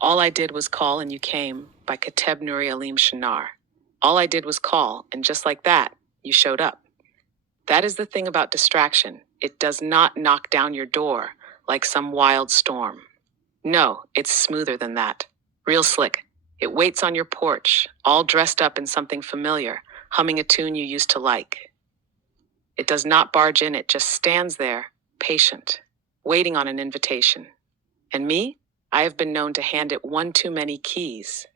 All I Did Was Call and You Came by Kateb Nuri Alim Shinar. All I did was call, and just like that, you showed up. That is the thing about distraction. It does not knock down your door like some wild storm. No, it's smoother than that. Real slick. It waits on your porch, all dressed up in something familiar, humming a tune you used to like. It does not barge in, it just stands there, patient, waiting on an invitation. And me? I have been known to hand it one too many keys.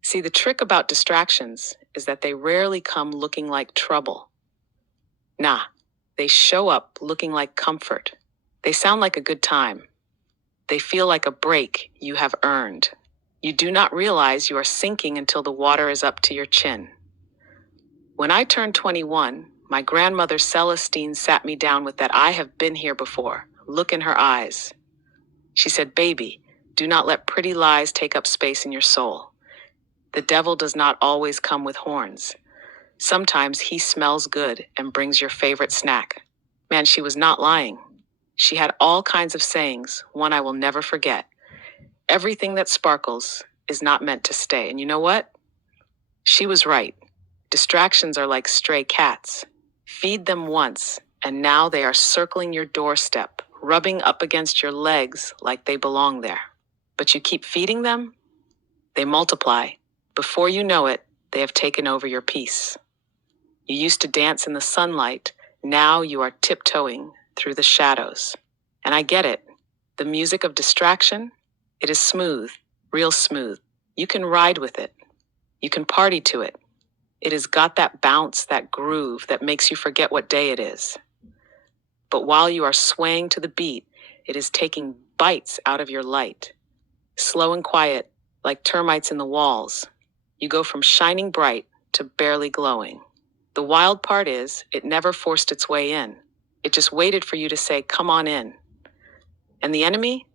See, the trick about distractions is that they rarely come looking like trouble. Nah, they show up looking like comfort. They sound like a good time. They feel like a break you have earned. You do not realize you are sinking until the water is up to your chin. When I turned 21, my grandmother Celestine sat me down with that "I have been here before" look in her eyes. She said, "Baby, do not let pretty lies take up space in your soul. The devil does not always come with horns. Sometimes he smells good and brings your favorite snack." Man, she was not lying. She had all kinds of sayings, one I will never forget. Everything that sparkles is not meant to stay. And you know what? She was right. Distractions are like stray cats. Feed them once, and now they are circling your doorstep, rubbing up against your legs like they belong there. But you keep feeding them, they multiply. Before you know it, they have taken over your peace. You used to dance in the sunlight, now you are tiptoeing through the shadows. And I get it. The music of distraction, it is smooth, real smooth. You can ride with it. You can party to it. It has got that bounce, that groove that makes you forget what day it is. But while you are swaying to the beat, it is taking bites out of your light. Slow and quiet, like termites in the walls. You go from shining bright to barely glowing. The wild part is, it never forced its way in. It just waited for you to say, "Come on in." And the enemy,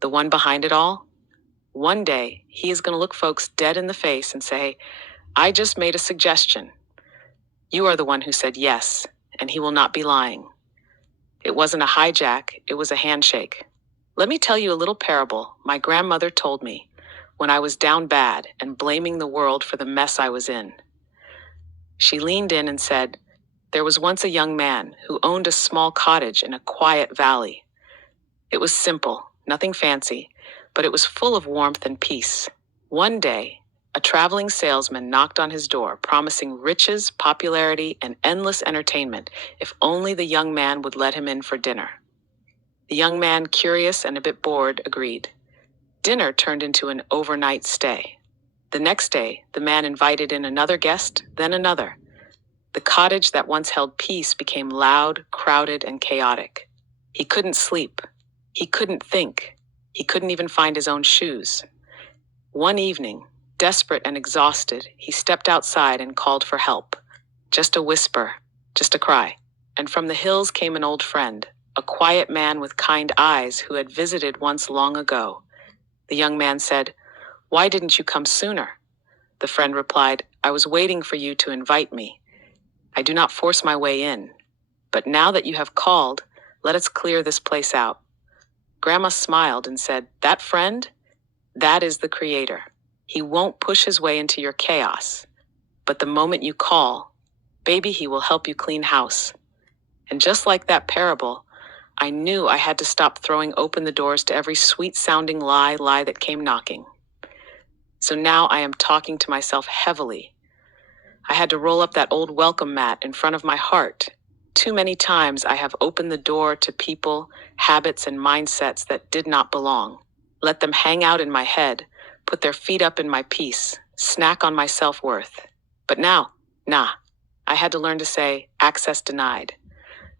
the one behind it all, one day he is going to look folks dead in the face and say, "I just made a suggestion." You are the one who said yes, and he will not be lying. It wasn't a hijack, it was a handshake. Let me tell you a little parable my grandmother told me when I was down bad and blaming the world for the mess I was in. She leaned in and said, "There was once a young man who owned a small cottage in a quiet valley. It was simple, nothing fancy, but it was full of warmth and peace. One day, a traveling salesman knocked on his door, promising riches, popularity, and endless entertainment if only the young man would let him in for dinner. The young man, curious and a bit bored, agreed. Dinner turned into an overnight stay. The next day, the man invited in another guest, then another. The cottage that once held peace became loud, crowded, and chaotic. He couldn't sleep. He couldn't think. He couldn't even find his own shoes. One evening, desperate and exhausted, he stepped outside and called for help. Just a whisper, just a cry. And from the hills came an old friend, a quiet man with kind eyes who had visited once long ago. The young man said, "Why didn't you come sooner?" The friend replied, "I was waiting for you to invite me. I do not force my way in. But now that you have called, let us clear this place out." Grandma smiled and said, "That friend? That is the Creator. He won't push his way into your chaos. But the moment you call, baby, he will help you clean house." And just like that parable, I knew I had to stop throwing open the doors to every sweet-sounding lie that came knocking. So now I am talking to myself heavily. I had to roll up that old welcome mat in front of my heart. Too many times I have opened the door to people, habits, and mindsets that did not belong. Let them hang out in my head, put their feet up in my peace, snack on my self-worth. But now, I had to learn to say, access denied.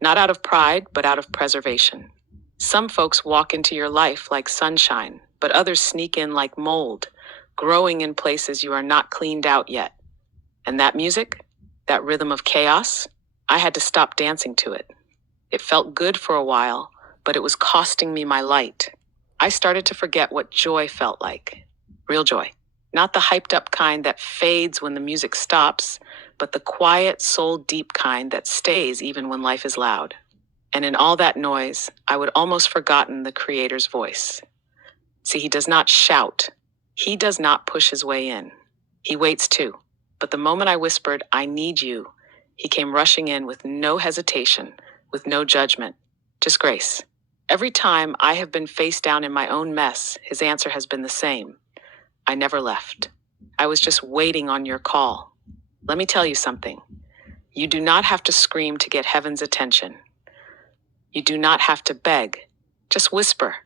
Not out of pride, but out of preservation. Some folks walk into your life like sunshine, but others sneak in like mold, growing in places you are not cleaned out yet. And that music, that rhythm of chaos, I had to stop dancing to it. It felt good for a while, but it was costing me my light. I started to forget what joy felt like. Real joy. Not the hyped up kind that fades when the music stops, but the quiet, soul-deep kind that stays even when life is loud. And in all that noise, I would almost forgotten the Creator's voice. See, he does not shout. He does not push his way in. He waits too. But the moment I whispered, "I need you," he came rushing in with no hesitation, with no judgment, just grace. Every time I have been face down in my own mess, his answer has been the same. I never left. I was just waiting on your call. Let me tell you something. You do not have to scream to get heaven's attention. You do not have to beg. Just whisper.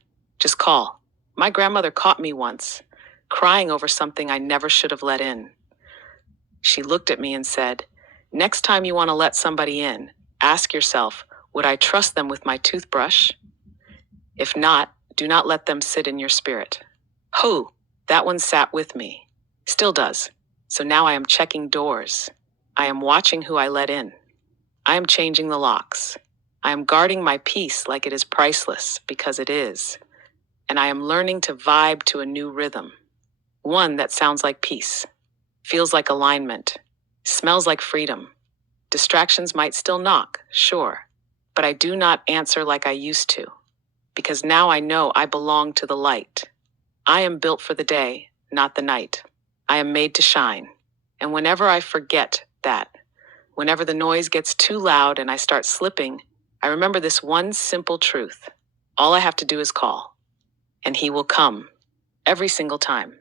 Just call. My grandmother caught me once, crying over something I never should have let in. She looked at me and said, "Next time you want to let somebody in, ask yourself, would I trust them with my toothbrush? If not, do not let them sit in your spirit." Ho, that one sat with me. Still does. So now I am checking doors. I am watching who I let in. I am changing the locks. I am guarding my peace like it is priceless, because it is. And I am learning to vibe to a new rhythm. One that sounds like peace, feels like alignment, smells like freedom. Distractions might still knock, sure, but I do not answer like I used to, because now I know I belong to the light. I am built for the day, not the night. I am made to shine. And whenever I forget that, whenever the noise gets too loud and I start slipping, I remember this one simple truth. All I have to do is call, and he will come, every single time.